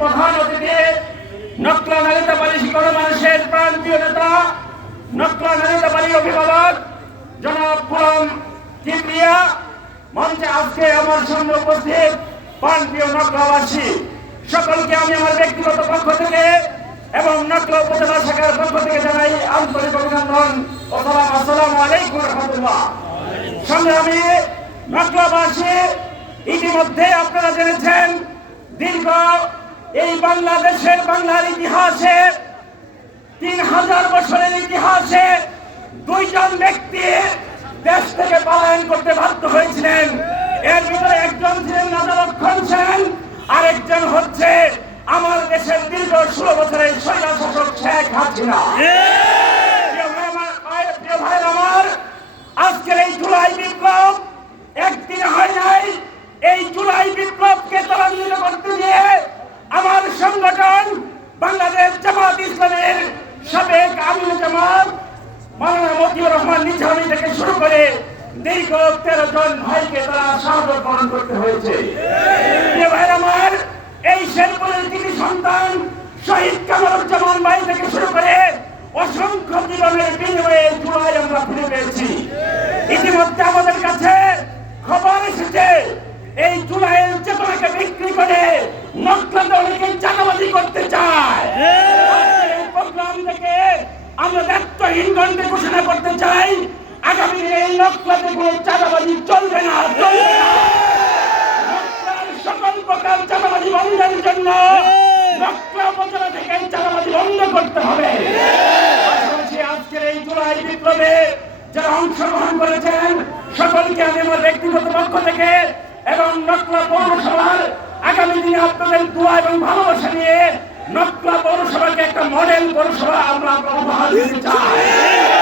প্রধান অতিথি, নকলা নালিতাবাড়ি শিকড় মানুষের প্রাণপ্রিয় নেতা, নকলা নালিতাবাড়ি অভিভাবক, জনাব পুরম কিবরিয়া, মঞ্চে আজকে আমার সামনে উপস্থিত প্রাণপ্রিয় নকলাবাসী। সকলকে আমি আমার ব্যক্তিগত পক্ষ থেকে এবং নকলা উপজেলা শাখার পক্ষ থেকে জানাই আন্তরিক অভিনন্দন আসসালামু আলাইকুম রহমতুল্লাহ। সংগ্রামী নকলাবাসী ইতিমধ্যে আপনারা জেনেছেন দীর্ঘ এই বাংলাদেশের বাংলার ইতিহাসে তিন হাজার বছরের ইতিহাসে দুইজন ব্যক্তি দেশ থেকে পলায়ন করতে বাধ্য হয়েছিলেন। এর ভিতরে একজন ছিলেন নাজারক্ষণ সেন, আরেকজন হচ্ছে আমার দেশের দীর্ঘ ষোলো বছরের স্বৈরা শাসক শেখ হাসিনা প্রিয় ভাই আমার- ভাই- প্রিয় ভাই আমার আজকের এই জুলাই বিপ্লব একদিন হয় নাই এই জুলাই বিপ্লবকে ত্বরান্বিত করতে গিয়ে আমার সংগঠন এই অসংখ্য জীবনের বিনিময়ে জুলাই আমরা ফিরে পেয়েছি। ইতিমধ্যে আমাদের কাছে খবর এসেছে, এই জুলাইয়ের চেতনাকে বিক্রি করে নকলাতে অনেকে চাঁদাবাজি করতে চায় আজকের এই প্রোগ্রাম থেকে আমরা দায়িত্বহীন গণকে ঘোষণা করতে চাই। আগামী দিনে এই নকলাতে কোনো চাঁদাবাজি চলবে না চলবে না। সকল প্রকার চাঁদাবাজি বন্ধের জন্য নকলা উপজেলা থেকে চাঁদাবাজি বন্ধ করতে হবে। পাশাপাশি আজকের এই জুলাই বিপ্লবে যারা অংশগ্রহণ করেছেন, সকলকে আমি আমার ব্যক্তিগত পক্ষ থেকে এবং নকলা পৌরসভার আগামী দিনে আপনাদের দোয়া এবং ভালোবাসা নিয়ে নকলা পৌরসভাকে মডেল পৌরসভা আমরা দিতে চাই।